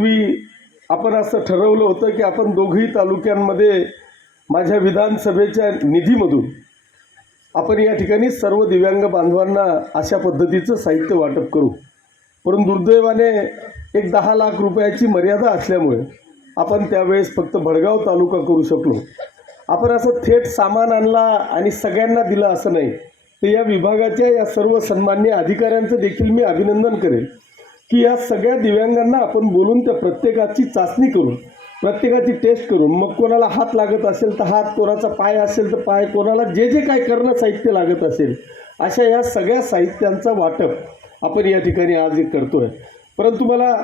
मी आपण असं ठरवलं होतं की आपण दोघही तालुक्यांमध्ये माझ्या विधानसभेच्या निधीमधून आपण या ठिकाणी सर्व दिव्यांग बांधवांना अशा पद्धतीचं साहित्य वाटप करू. परंतु दुर्दैवाने एक 10 लाख रुपयाची मर्यादा असल्यामुळे आपण त्यावेळेस फक्त भडगाव तालुका करू शकलो. आपण असं थेट सामान आणला आणि सगळ्यांना दिलं असं नाही. तर या विभागाच्या या सर्व सन्मान्य अधिकाऱ्यांचं देखील मी अभिनंदन करेन की या सगळ्या दिव्यांगांना आपण बोलून त्या प्रत्येकाची चाचणी करून प्रत्येकाची टेस्ट करून मग कोणाला हात लागत असेल तर हात, कोणाचा पाय असेल तर पाय, कोणाला जे जे काय करणं साहित्य लागत असेल अशा या सगळ्या साहित्यांचा वाटप आपण या ठिकाणी आज एक करतोय. परंतु मला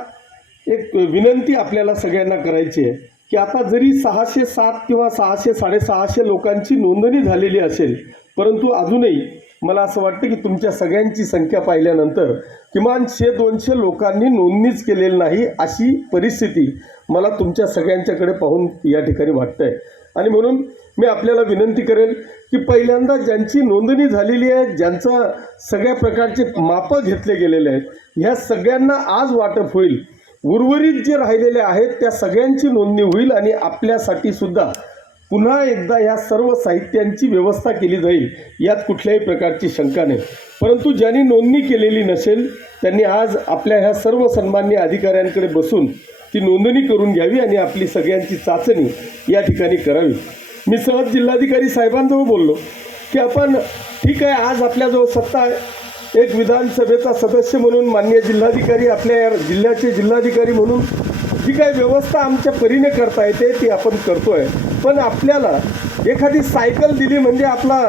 एक विनंती आपल्याला सगळ्यांना करायची आहे की आता जरी 607 किंवा 600 650 लोकांची नोंदणी झालेली असेल, परंतु अजूनही मला असं वाटतं की तुमच्या सगळ्यांची संख्या पाहिल्यानंतर किमान 100-200 लोकांनी नोंदणीच केलेली नाही अशी परिस्थिती मला तुमच्या सगळ्यांच्याकडे पाहून या ठिकाणी वाटतंय. आणि म्हणून मी आपल्याला विनंती करेल की पहिल्यांदा ज्यांची नोंदणी झालेली आहे, ज्यांचा सगळ्या प्रकारचे मापं घेतले गेलेले आहेत, ह्या सगळ्यांना आज वाटप होईल. उर्वरित जे राहिलेले आहेत त्या सगळ्यांची नोंदणी होईल आणि आपल्यासाठी सुद्धा पुन्हा एकदा या सर्व साहित्यांची व्यवस्था केली जाईल, यात कुठल्याही प्रकारची शंका नाही. परंतु ज्यांनी नोंदणी केलेली नसेल त्यांनी आज आपल्या ह्या सर्व सन्मान्य अधिकाऱ्यांकडे बसून ती नोंदणी करून घ्यावी आणि आपली सगळ्यांची चाचणी या ठिकाणी करावी. मी सहज जिल्हाधिकारी साहेबांजवळ बोललो की आपण ठीक आहे, आज आपल्याजवळ सत्ता आहे, एक विधानसभेचा सदस्य म्हणून माननीय जिल्हाधिकारी आपल्या या जिल्ह्याचे जिल्हाधिकारी म्हणून जी काही व्यवस्था आमच्या परीने करता येते ती आपण करतोय. पण आपल्याला एखादी सायकल दिली म्हणजे आपला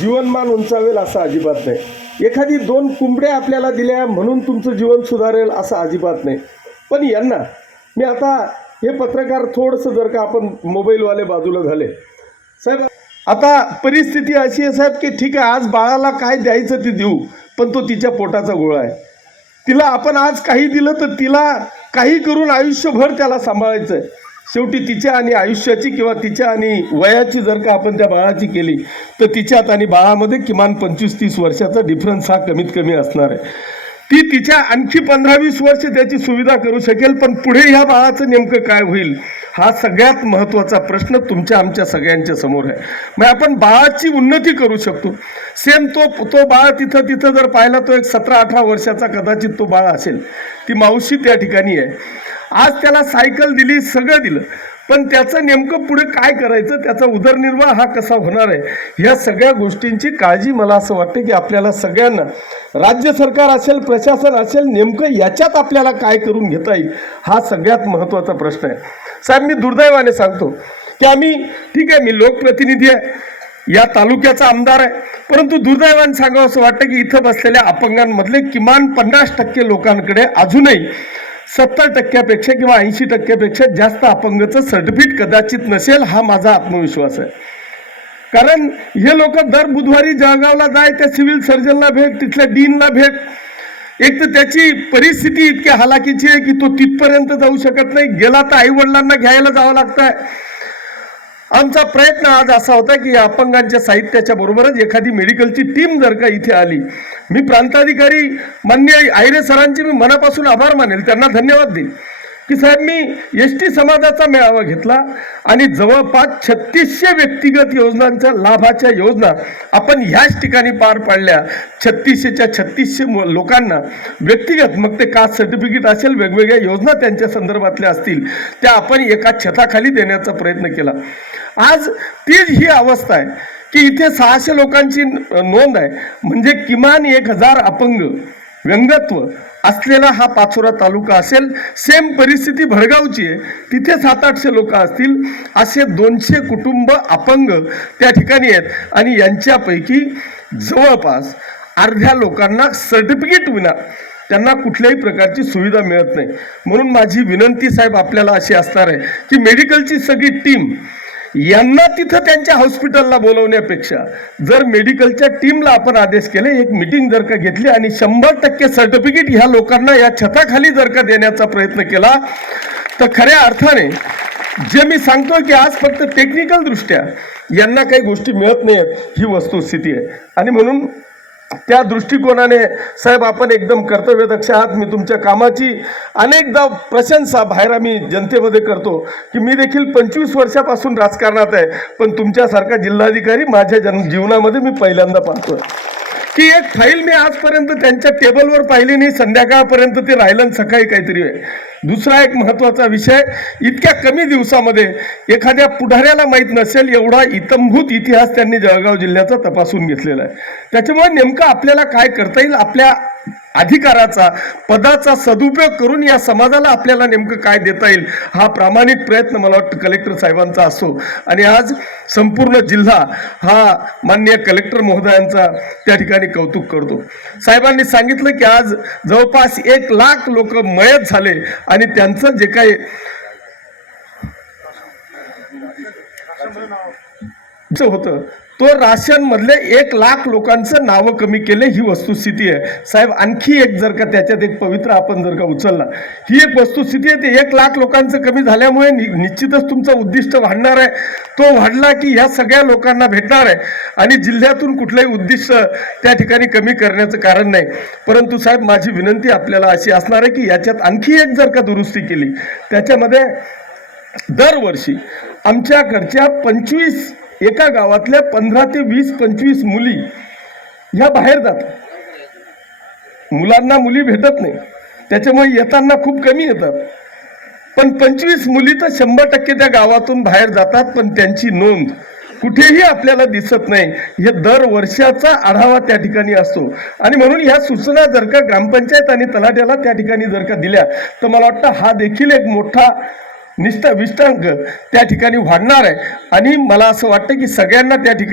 जीवनमान उंचावेल असं अजिबात नाही. एखादी 2 कोंबड्या आपल्याला दिल्या म्हणून तुमचं जीवन सुधारेल असं अजिबात नाही. पण यांना मी आता हे पत्रकार थोडंसं जर का आपण मोबाईलवाले बाजूला झाले साहेब, आता परिस्थिती अशी आहे साहेब की ठीक आहे, आज बाळाला काय द्यायचं ते देऊ, पण तो तिच्या पोटाचा गोळा आहे. तिला आपण आज काही दिलं तर तिला काही करून आयुष्यभर त्याला सांभाळायचं आहे. शेवटी तिच्या आणि आयुष्याची किंवा तिच्या आणि वयाची जर का आपण त्या बाळाची केली तर तिच्यात आणि बाळामध्ये किमान 25-30 वर्षाचा डिफरन्स हा कमीत कमी असणार आहे. ती तिच्या आणखी 15-20 वर्ष त्याची सुविधा करू शकेल, पण पुढे ह्या बाळाचं नेमकं काय होईल हा सगळ्यात महत्त्वाचा प्रश्न तुमच्या आमच्या सगळ्यांच्या समोर आहे. मग आपण बाळाची उन्नती करू शकतो. सेम तो बाळ तिथं जर पाहिला तो एक 17-18 वर्षाचा कदाचित तो बाळ असेल, ती मावशी त्या ठिकाणी आहे. आज त्याला सायकल दिली, सगळं दिलं, पण त्याचं नेमकं पुढे काय करायचं, त्याचा उदरनिर्वाह हा कसा होणार आहे, ह्या सगळ्या गोष्टींची काळजी मला असं वाटतं की आपल्याला सगळ्यांना, राज्य सरकार असेल, प्रशासन असेल, नेमकं याच्यात आपल्याला काय करून घेता येईल हा सगळ्यात महत्त्वाचा प्रश्न आहे. साहेब, मी दुर्दैवाने सांगतो की आम्ही ठीक आहे, मी लोकप्रतिनिधी आहे, या तालुक्याचा आमदार आहे, परंतु दुर्दैवाने सांगावं असं वाटतं की इथं बसलेल्या अपंगांमधले किमान 50% लोकांकडे अजूनही 70% किंवा 80% जास्त अपंगचं सर्टिफिकेट कदाचित नसेल, हा माझा आत्मविश्वास आहे. कारण हे लोक दर बुधवारी जळगावला जाय, त्या सिव्हिल सर्जनला भेट, तिथल्या डीनला भेट. एक तर त्याची परिस्थिती इतकी हालाकीची आहे की तो तिथपर्यंत जाऊ शकत नाही, गेला तर आईवडिलांना घ्यायला जावं लागतंय. आमचा प्रयत्न आज असा होता की अपंगांच्या साहित्याच्या बरोबरच एखादी मेडिकलची टीम जर का इथे आली. मी प्रांताधिकारी माननीय आयरे सरांचे मी मनापासून आभार मानेल, त्यांना धन्यवाद देईल की साहेब मी ST समाजाचा मेळावा घेतला आणि जवळपास 3600 व्यक्तिगत योजनांच्या लाभाच्या योजना आपण ह्याच ठिकाणी पार पाडल्या. 3600च्या 3600 लोकांना व्यक्तिगत, मग ते कास्ट सर्टिफिकेट असेल, वेगवेगळ्या योजना त्यांच्या संदर्भातल्या असतील, त्या आपण एका छताखाली देण्याचा प्रयत्न केला. आज तीच ही अवस्था आहे की इथे 600 लोकांची नोंद आहे, म्हणजे किमान 1000 अपंग व्यंगत्व असलेला हा पाचोरा तालुका असेल. सेम परिस्थिती भडगावची आहे, तिथे 700-800 लोक असतील. असे 200 कुटुंब अपंग त्या ठिकाणी आहेत आणि यांच्यापैकी जवळपास अर्ध्या लोकांना सर्टिफिकेट विना त्यांना कुठल्याही प्रकारची सुविधा मिळत नाही. म्हणून माझी विनंती साहेब आपल्याला अशी असणार आहे की मेडिकलची सगळी टीम यांना तिथं त्यांच्या हॉस्पिटलला बोलवण्यापेक्षा जर मेडिकलच्या टीमला आपण आदेश केले, एक मीटिंग जर का घेतली आणि 100% सर्टिफिकेट ह्या लोकांना या छताखाली जर का देण्याचा प्रयत्न केला तर खऱ्या अर्थाने जे मी सांगतो की आज फक्त टेक्निकल दृष्ट्या यांना काही गोष्टी मिळत नाहीत ही वस्तुस्थिती आहे. आणि म्हणून त्या दृष्टिकोनाने साहेब आपण एकदम कर्तव्यदक्ष आहात. मी तुमच्या कामाची अनेकदा प्रशंसा बाहेर आम्ही जनतेमध्ये करतो की मी देखील 25 वर्षापासून राजकारणात आहे, पण तुमच्यासारखा जिल्हाधिकारी माझ्या जीवनामध्ये मी पहिल्यांदा पाहतोय की एक फाईल मी आजपर्यंत त्यांच्या टेबलवर पाहिली नाही. संध्याकाळपर्यंत ते राहिलं आणि सकाळी काहीतरी आहे. दुसरा एक महत्त्वाचा विषय, इतक्या कमी दिवसामध्ये एखाद्या पुढाऱ्याला माहीत नसेल एवढा इतंभूत इतिहास त्यांनी जळगाव जिल्ह्याचा तपासून घेतलेला आहे. त्याच्यामुळे नेमकं आपल्याला काय करता येईल, आपल्या अधिकाराचा पदाचा सदुपयोग करून या समाजाला आपल्याला नेमकं काय देता येईल, हा प्रामाणिक प्रयत्न मला वाटतं कलेक्टर साहेबांचा असो. आणि आज संपूर्ण जिल्हा हा माननीय कलेक्टर महोदयांचा त्या ठिकाणी कौतुक करतो. साहेबांनी सांगितलं की आज जवळपास 1 लाख लोक मयत झाले आणि त्यांचं जे काही होतं तो राशन मधले 1 लाख लोकांचं नावं कमी केले, ही वस्तुस्थिती आहे. साहेब आणखी एक जर का त्याच्यात एक पवित्र आपण जर का उचलला, ही एक वस्तुस्थिती आहे. ते 1 लाख लोकांचं कमी झाल्यामुळे निश्चितच तुमचं उद्दिष्ट वाढणार आहे. तो वाढला की ह्या सगळ्या लोकांना भेटणार आहे आणि जिल्ह्यातून कुठलंही उद्दिष्ट त्या ठिकाणी कमी करण्याचं कारण नाही. परंतु साहेब माझी विनंती आपल्याला अशी असणार आहे की याच्यात आणखी एक जर का दुरुस्ती केली, त्याच्यामध्ये दरवर्षी आमच्याकडच्या 25 एका गावातल्या 15 ते 20-25 मुली ह्या बाहेर जातात. मुलांना मुली भेटत नाही, त्याच्यामुळे येताना खूप कमी येतात. पण 25 मुली तर 100% त्या गावातून बाहेर जातात, पण त्यांची नोंद कुठेही आपल्याला दिसत नाही. हे दर वर्षाचा आढावा त्या ठिकाणी असतो आणि म्हणून ह्या सूचना जर का ग्रामपंचायत आणि तलाट्याला त्या ठिकाणी जर का दिल्या तर मला वाटतं हा देखील एक मोठा विष्टांक त्या ठिकाणी वाढणार आहे. आणि मला असं वाटतं की सगळ्यांना त्या ठिकाणी